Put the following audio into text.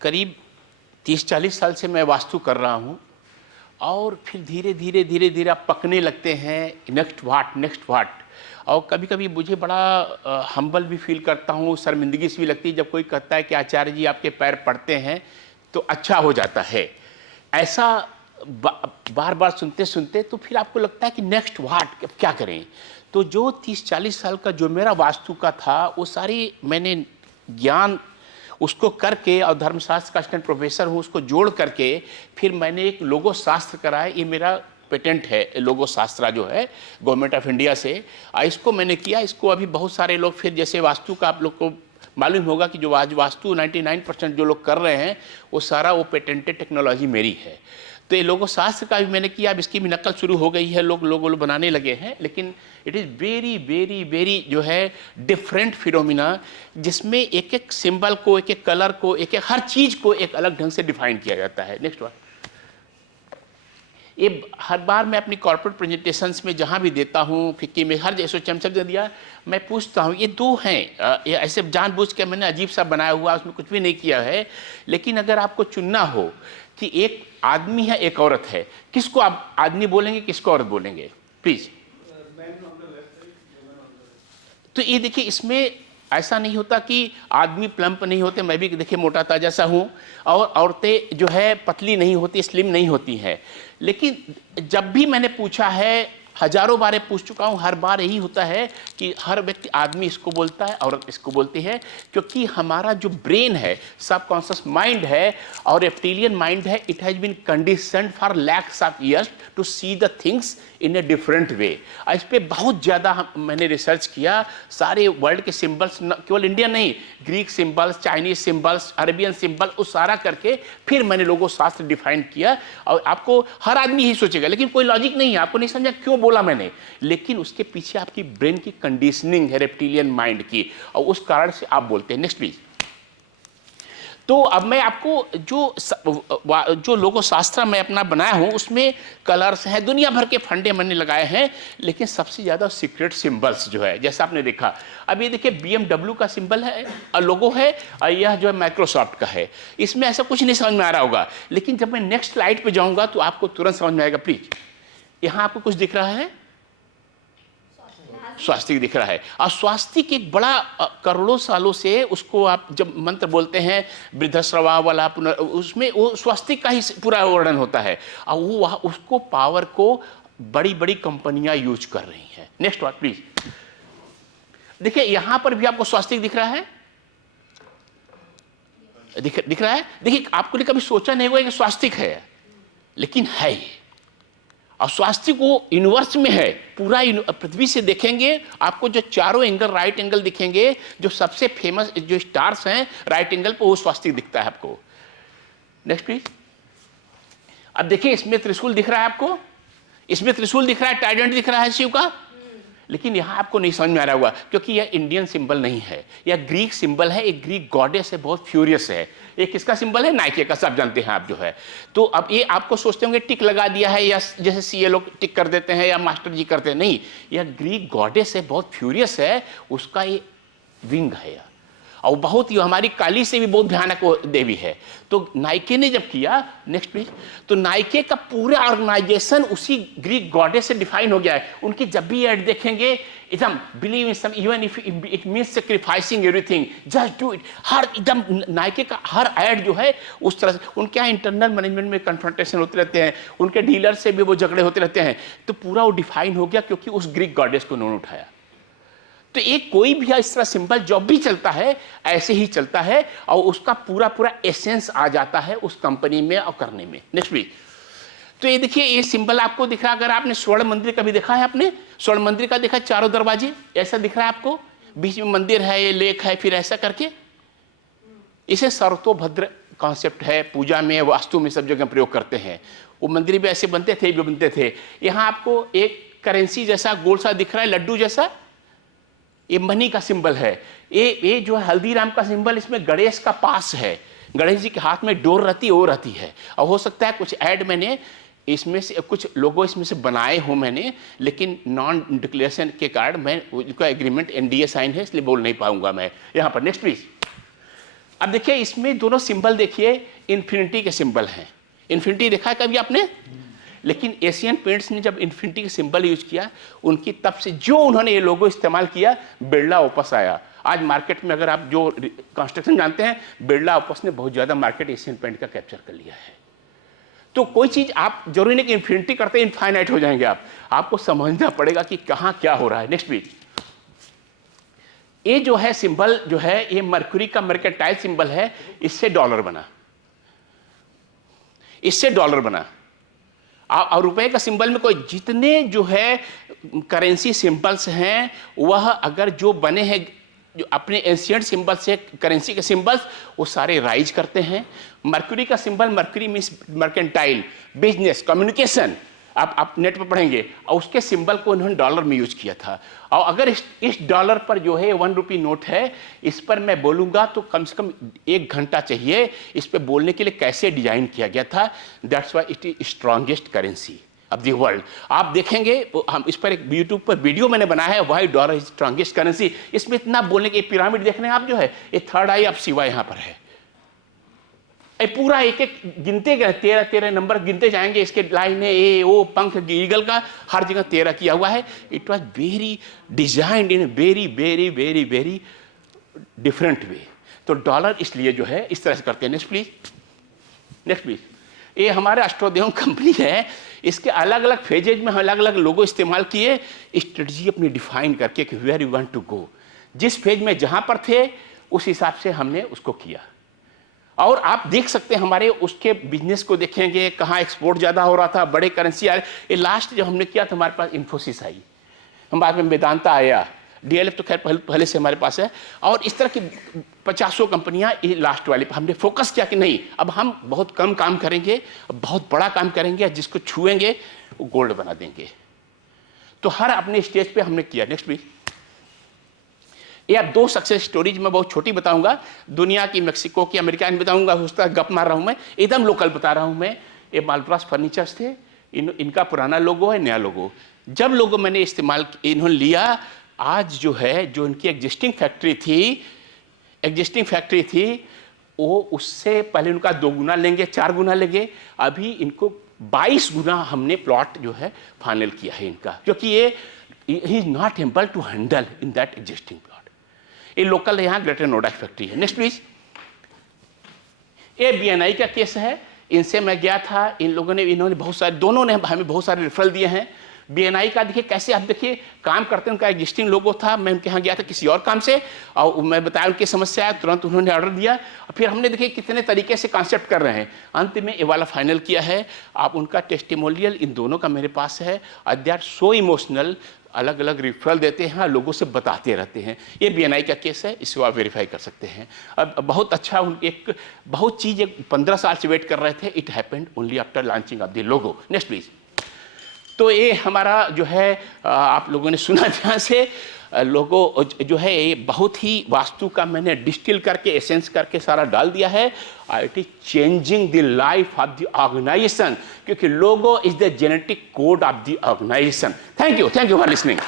करीब 30-40 साल से मैं वास्तु कर रहा हूँ और फिर धीरे धीरे धीरे धीरे आप पकने लगते हैं नेक्स्ट व्हाट। और कभी कभी मुझे बड़ा हम्बल भी फील करता हूँ, शर्मिंदगी सी भी लगती है जब कोई कहता है कि आचार्य जी आपके पैर पड़ते हैं तो अच्छा हो जाता है। ऐसा बार बार सुनते सुनते तो फिर आपको लगता है कि नेक्स्ट व्हाट, क्या करें। तो जो 30-40 साल का जो मेरा वास्तु का था वो सारी मैंने ज्ञान उसको करके और धर्मशास्त्र का असिस्टेंट प्रोफेसर हूँ, उसको जोड़ करके फिर मैंने एक लोगो शास्त्र कराया। ये मेरा पेटेंट है, लोगो शास्त्रा जो है गवर्नमेंट ऑफ इंडिया से। इसको मैंने किया। इसको अभी बहुत सारे लोग फिर जैसे वास्तु का आप लोग को मालूम होगा कि जो आज वास्तु 99% जो लोग कर रहे हैं वो सारा वो पेटेंटेड टेक्नोलॉजी मेरी है। तो ये लोगो शास्त्र का भी मैंने किया। अब इसकी भी नकल शुरू हो गई है, लोग लोगो बनाने लगे हैं। लेकिन it is very very very जो है डिफरेंट फिनोमिना, जिसमें एक एक सिंबल को, एक एक कलर को, एक एक हर चीज़ को एक अलग ढंग से डिफाइन किया जाता है। Next one. ये हर बार मैं अपनी कॉर्पोरेट प्रेजेंटेशंस में जहाँ भी देता हूँ, फिक्की में हर जैसे चमचम दे दिया, मैं पूछता हूँ ये दो हैं, ये ऐसे जानबूझ के मैंने अजीब सा बनाया हुआ, उसमें कुछ भी नहीं किया है। लेकिन अगर आपको चुनना हो कि एक आदमी है एक औरत है, किसको आप आदमी बोलेंगे, किसको औरत बोलेंगे प्लीज। तो ये देखिए, इसमें ऐसा नहीं होता कि आदमी प्लम्प नहीं होते, मैं भी देखिए मोटा ताजा सा हूँ, और औरतें जो है पतली नहीं होती, स्लिम नहीं होती हैं। लेकिन जब भी मैंने पूछा है, हजारों बार पूछ चुका हूँ, हर बार यही होता है कि हर व्यक्ति आदमी इसको बोलता है, औरत इसको बोलती है, क्योंकि हमारा जो ब्रेन है, सबकॉन्शियस माइंड है और रेप्टिलियन माइंड है, it has been conditioned for lakhs of years to see the things in a different way. इस पर बहुत ज़्यादा मैंने रिसर्च किया। सारे वर्ल्ड के सिंबल्स, केवल इंडिया नहीं, Greek symbols, Chinese symbols, Arabian symbol, वो सारा करके फिर मैंने लोगों शास्त्र डिफाइन किया। और आपको हर आदमी यही सोचेगा, लेकिन कोई लॉजिक नहीं है, आपको नहीं समझा क्यों बोला मैंने, लेकिन उसके पीछे आपकी ब्रेन की कंडीशनिंग है, रेप्टिलियन माइंड की, और उस कारण से आप बोलते हैं। Next please. तो अब मैं आपको जो लोगो शास्त्र मैं अपना बनाया हूं, उसमें कलर्स हैं, दुनिया भर के फंडे मैंने लगाए हैं, लेकिन सबसे ज़्यादा सीक्रेट सिंबल्स जो है, जैसा आपने देखा, अब ये देखिए BMW का सिंबल है और लोगो है, और यह जो है माइक्रोसॉफ्ट का है। इसमें ऐसा कुछ नहीं समझ में आ रहा होगा, लेकिन जब मैं नेक्स्ट स्लाइड पे जाऊंगा तो आपको तुरंत समझ में आएगा। प्लीज, यहाँ आपको कुछ दिख रहा है, स्वास्तिक दिख रहा है। और स्वास्तिक एक बड़ा करोड़ों सालों से उसको आप जब मंत्र बोलते हैं वृद्धस्रवा वाला, उसमें वो स्वास्तिक का ही पूरा वर्णन होता है, और वो उसको पावर को बड़ी बड़ी कंपनियां यूज कर रही हैं। नेक्स्ट बात प्लीज। देखिए यहां पर भी आपको स्वास्तिक दिख रहा है, दिख रहा है। देखिए आपको कभी सोचा नहीं होगा कि स्वास्तिक है, लेकिन है। और स्वास्तिक वो यूनिवर्स में है, पूरा पृथ्वी से देखेंगे आपको जो चारों एंगल राइट एंगल दिखेंगे, जो सबसे फेमस जो स्टार्स हैं राइट एंगल पर, वो स्वास्तिक दिखता है आपको। Next please. अब देखिए इसमें त्रिशूल दिख रहा है आपको, इसमें त्रिशूल दिख रहा है, टाइडेंट दिख रहा है शिव का, लेकिन यहां आपको नहीं समझ में आ रहा होगा क्योंकि यह इंडियन सिंबल नहीं है, यह ग्रीक सिंबल है। एक ग्रीक गॉडेस है, बहुत फ्यूरियस है। ये किसका सिंबल है? नाइके का, सब जानते हैं आप जो है। तो अब ये आपको सोचते होंगे टिक लगा दिया है, या जैसे सीए लोग टिक कर देते हैं या मास्टर जी करते हैं, नहीं, यह ग्रीक गॉडेस है, बहुत फ्यूरियस है, उसका ये विंग है, और बहुत ही हमारी काली से भी बहुत भयानक देवी है। तो नाइके ने जब किया, नेक्स्ट प्लीज, तो नाइके का पूरा ऑर्गेनाइजेशन उसी ग्रीक गॉडेस से डिफाइन हो गया है। उनकी जब भी ऐड देखेंगे, एकदम believe in some, even if it means sacrificing everything, just do it, हर एकदम नाइके का हर ऐड जो है उस तरह से। उनके यहाँ इंटरनल मैनेजमेंट में कन्फ्रंटेशन होते रहते हैं, उनके डीलर से भी वो झगड़े होते रहते हैं, तो पूरा वो डिफाइन हो गया क्योंकि उस ग्रीक गॉडेस को उन्होंने उठाया। तो एक कोई भी इस तरह सिंबल जब भी चलता है ऐसे ही चलता है, और उसका पूरा पूरा एसेंस आ जाता है उस कंपनी में और करने में। Next please. तो ये देखिए ये सिंबल आपको दिख रहा है, अगर आपने स्वर्ण मंदिर कभी देखा है, आपने स्वर्ण मंदिर का देखा, चारों दरवाजे ऐसा दिख रहा है आपको, बीच में मंदिर है, ये लेक है, फिर ऐसा करके, इसे सर्वतोभद्र कॉन्सेप्ट है, पूजा में वास्तु में सब जगह प्रयोग करते हैं। वो मंदिर भी ऐसे बनते थे, भी बनते थे। यहाँ आपको एक करेंसी जैसा गोल सा दिख रहा है, लड्डू जैसा, ये मनी का सिंबल है। ये जो है हल्दीराम का सिंबल, इसमें गणेश का पास है, गणेश जी के हाथ में डोर रहती है, वो रहती है। और हो सकता है कुछ ऐड मैंने इसमें से कुछ लोगों इसमें से बनाए हो मैंने, लेकिन नॉन डिक्लेरेशन के कारण मैं उनका एग्रीमेंट NDA साइन है, इसलिए बोल नहीं पाऊंगा मैं यहाँ पर। Next please. अब देखिए इसमें दोनों सिंबल देखिए इन्फिनिटी के सिंबल हैं। इन्फिनिटी देखा है कभी आपने? लेकिन एशियन पेंट्स ने जब इन्फिनिटी के सिंबल यूज किया, उनकी तब से जो उन्होंने ये लोगो इस्तेमाल किया, बिरला ओपस आया। आज मार्केट में अगर आप जो कंस्ट्रक्शन जानते हैं, बिरला ओपस ने बहुत ज़्यादा मार्केट एशियन पेंट का कैप्चर कर लिया है। तो कोई चीज़ आप जरूरी नहीं कि इन्फिनिटी करते इनफाइनाइट हो जाएंगे आपको समझना पड़ेगा कि कहाँ क्या हो रहा है। Next page. ये जो है सिंबल जो है, ये मरक्यूरी का मर्केंटाइल सिंबल है, इससे डॉलर बना, इससे डॉलर बना। और रुपए का सिंबल में कोई जितने जो है करेंसी सिंबल्स हैं, वह अगर जो बने हैं जो अपने एंशिएंट सिंबल से करेंसी के सिंबल्स, वो सारे राइज करते हैं। मरक्यूरी का symbol, mercury means mercantile, business, communication, आप नेट पर पढ़ेंगे। और उसके सिंबल को उन्होंने डॉलर में यूज किया था। और अगर इस डॉलर पर जो है 1 रुपी नोट है, इस पर मैं बोलूँगा तो कम से कम 1 घंटा चाहिए इस पर बोलने के लिए, कैसे डिजाइन किया गया था। That's why it is strongest currency of the world. आप देखेंगे, हम इस पर एक यूट्यूब पर वीडियो मैंने बनाया है, why dollar is strongest currency. इसमें इतना बोलने के, पिरामिड देख रहे हैं आप जो है, ये थर्ड आई ऑफ शिवा यहाँ पर है। पूरा एक एक गिनते गए, 13 नंबर गिनते जाएंगे। इसके लाइन है, ए ओ पंख ईगल का हर जगह 13 किया हुआ है। It was very designed in very very very very different way. तो डॉलर इसलिए जो है इस तरह से करते हैं। Next please, next please. ये हमारे अष्टोदेव कंपनी है, इसके अलग अलग फेजेज में हम अलग अलग लोगो इस्तेमाल किए, स्ट्रेटजी अपनी डिफाइन करके कि where you want to go. जिस फेज में जहां पर थे उस हिसाब से हमने उसको किया। और आप देख सकते हैं हमारे उसके बिजनेस को देखेंगे, कहाँ एक्सपोर्ट ज़्यादा हो रहा था, बड़े करेंसी आए। ये लास्ट जब हमने किया तो हमारे पास इन्फोसिस आई, हमारे में वेदांता आया, डीएलएफ तो खैर पहले से हमारे पास है। और इस तरह की 50 कंपनियां ये लास्ट वाले पर हमने फोकस किया कि नहीं, अब हम बहुत कम काम करेंगे, बहुत बड़ा काम करेंगे, जिसको छुएंगे वो गोल्ड बना देंगे। तो हर अपने स्टेज पे हमने किया। Next please. ये अब 2 सक्सेस स्टोरीज मैं बहुत छोटी बताऊंगा, दुनिया की, मेक्सिको की, अमेरिका में बताऊंगा, उस तरह गप मार रहा हूं मैं, एकदम लोकल बता रहा हूं मैं। ये मालब्रास फर्नीचर्स थे, इनका पुराना लोगो है, नया लोगो। जब लोगो मैंने इस्तेमाल इन्होंने लिया, आज जो है जो इनकी एग्जिस्टिंग फैक्ट्री थी, वो उससे पहले उनका 2 गुना लेंगे, 4 गुना लेंगे। अभी इनको 22 गुना हमने प्लॉट जो है फाइनल किया है इनका, क्योंकि ये ही is not able to handle in that existing plot. ये लोकल यहाँ ग्रेटर नोएडा की फैक्ट्री है। Next please. ये BNI का केस है, इनसे मैं गया था, इन लोगों ने, इन्होंने बहुत सारे, दोनों ने हमें बहुत सारे रेफरल दिए हैं। BNI का देखिए कैसे, आप देखिए काम करते हैं, उनका एग्जिस्टिंग लोगो था, मैं उनके यहाँ गया था किसी और काम से, और मैं बताया उनकी समस्या है, तुरंत उन्होंने ऑर्डर दिया। और फिर हमने देखिए कितने तरीके से कॉन्सेप्ट कर रहे हैं, अंत में ये वाला फाइनल किया है। आप उनका टेस्टिमोनियल इन दोनों का मेरे पास है। दे आर सो इमोशनल, अलग अलग रिफरल देते हैं, लोगों से बताते रहते हैं। ये BNI का केस है, इसको आप वेरीफाई कर सकते हैं। अब बहुत अच्छा, एक बहुत चीज़ 15 साल से वेट कर रहे थे, it happened only after launching of the logo. Next please. तो ये हमारा जो है, आप लोगों ने सुना ध्यान से, लोगो जो है ये बहुत ही वास्तु का मैंने डिस्टिल करके, एसेंस करके सारा डाल दिया है। It is changing the life of the organization, क्योंकि logo is the genetic code of the organization. Thank you for listening.